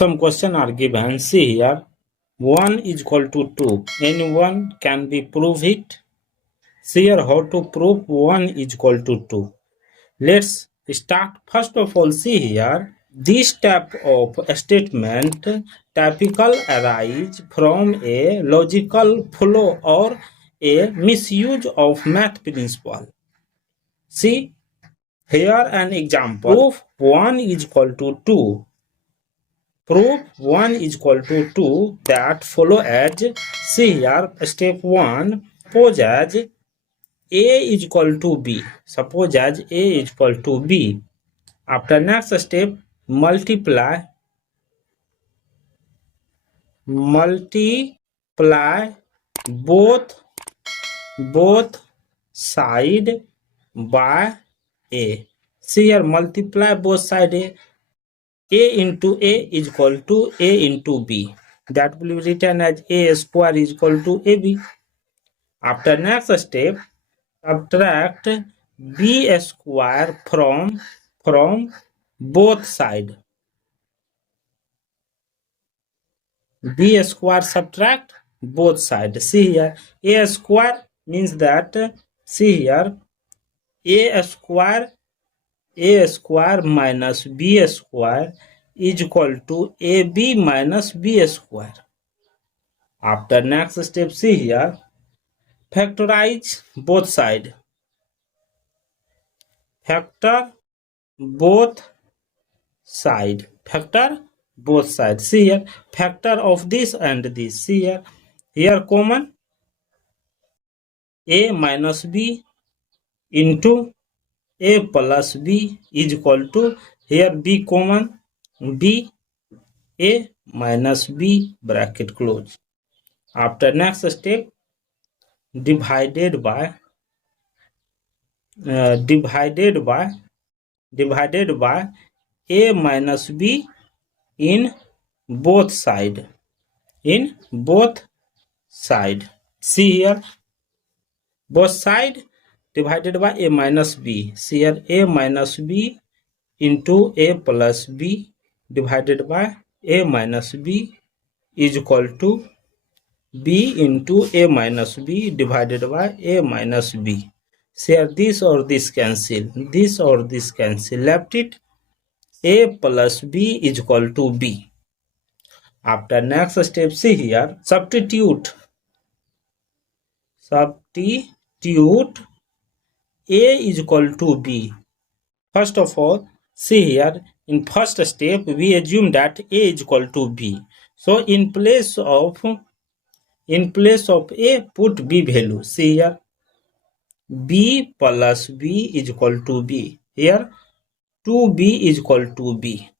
Some question are given. See here, 1 is equal to 2. Anyone can be prove it? See here how to prove 1 is equal to 2. Let's start. First of all, see here, this type of statement typically arise from a logical flow or a misuse of math principle. See here an example. Proof 1 is equal to 2. Proof 1 is equal to 2 that follow as, see here, step 1, suppose as a is equal to b. Suppose as a is equal to b. After next step, multiply both side by a. See here, multiply both side a into a is equal to a into b. That will be written as a square is equal to ab. After next step, subtract b square from both side. B square subtract both sides. See here, a square means that, see here, a square minus b square is equal to ab minus b square. After next step, see here, factorize both sides. Factor both sides. See here, factor of this and this. See here common, a minus b into a plus b is equal to, here b common, b, a minus b, bracket close. After next step, divided by a minus b in both side. See here, both side divided by a minus b. See here, a minus b into a plus b divided by a minus b is equal to b into a minus b divided by a minus b. See here, this or this cancel, left it a plus b is equal to b. After next step, see here, substitute a is equal to b. First of all, see here, in first step we assume that a is equal to b. So in place of a, put b value. See here, b plus b is equal to b. Here 2b is equal to b.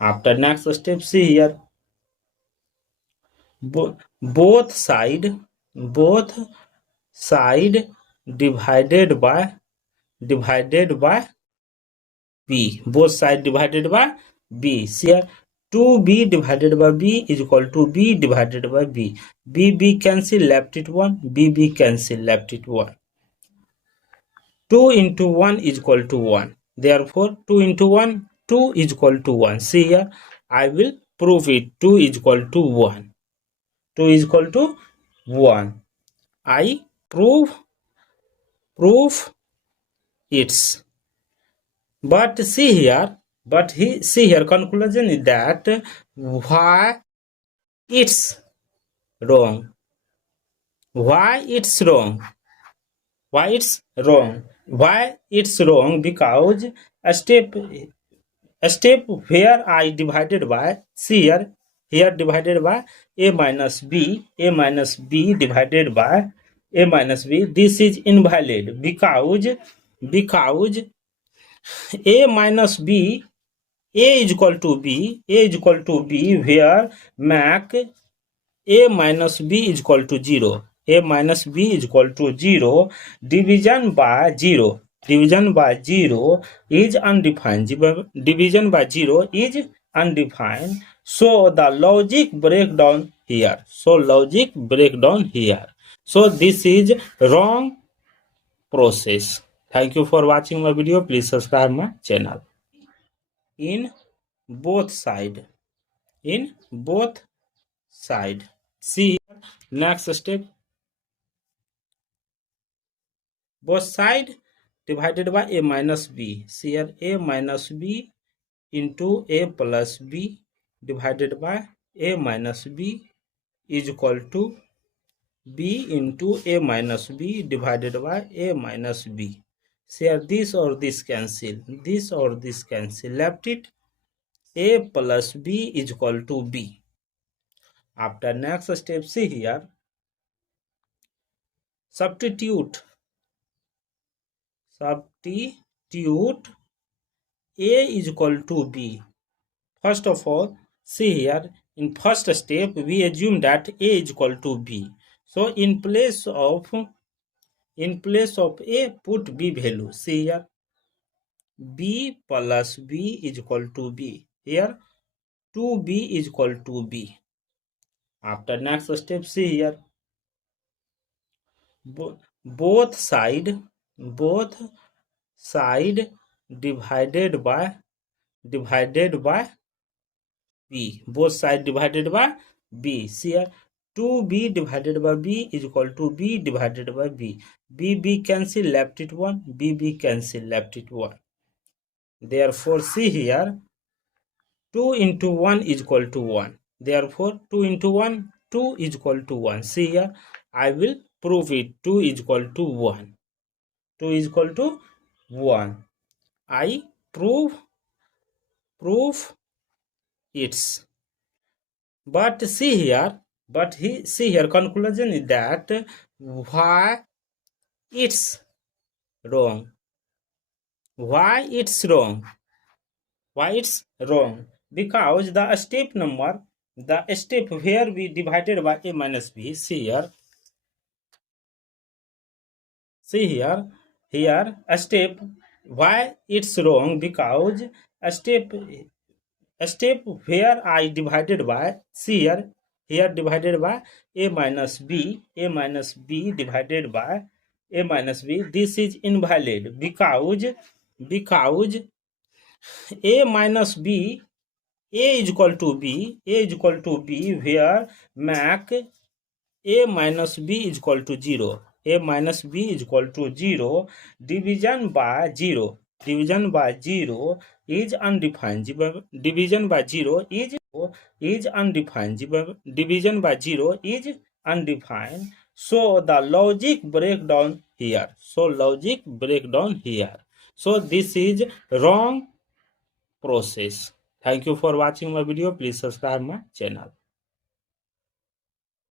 After next step, see here, both side divided by b. Both side divided by b. See here, 2b divided by b is equal to b divided by b. b cancel, left it 1. b cancel, left it 1. 2 into 1 is equal to 1. Therefore 2 into 1, 2 is equal to 1. See here, I will prove it. 2 is equal to 1. 2 is equal to 1. I prove it's. But see here, conclusion is that why it's wrong. Why it's wrong? Because a step where I divided by, see here divided by a minus b divided by a minus b, this is invalid because a minus b, a is equal to b, where make a minus b is equal to 0. A minus b is equal to 0. Division by 0 is undefined. Division by 0 is undefined. So the logic breakdown here. So this is wrong process. Thank you for watching my video. Please subscribe my channel. In both side in both side. See here, next step, both side divided by a minus b. See here, a minus b into a plus b divided by a minus b is equal to b into a minus b divided by a minus b. Here this or this cancel, this or this cancel, left it a plus b is equal to b. After next step, see here, substitute a is equal to b. First of all, see here, in first step we assume that a is equal to b. So in place of a, put b value. See here, b plus b is equal to b. Here 2b is equal to b. After next step, see here, both side divided by b. Both side divided by b. See here, 2b divided by b is equal to b divided by b. b cancel, left it 1. b cancel, left it 1. Therefore, see here, 2 into 1 is equal to 1. Therefore, 2 into 1, 2 is equal to 1. See here, I will prove it. 2 is equal to 1. 2 is equal to 1. I prove it's. But see here, conclusion is that why it's wrong. Why it's wrong? Because the step where we divided by a minus b, see here a step, why it's wrong, because a step where I divided by, see here divided by a minus b divided by a minus b, this is invalid because a minus b, a is equal to b where make a minus b is equal to 0. A minus b is equal to 0. Division by 0 is undefined. Division by 0 is undefined. Division by 0 is undefined. So the logic breakdown here. So this is wrong process. Thank you for watching my video. Please subscribe my channel.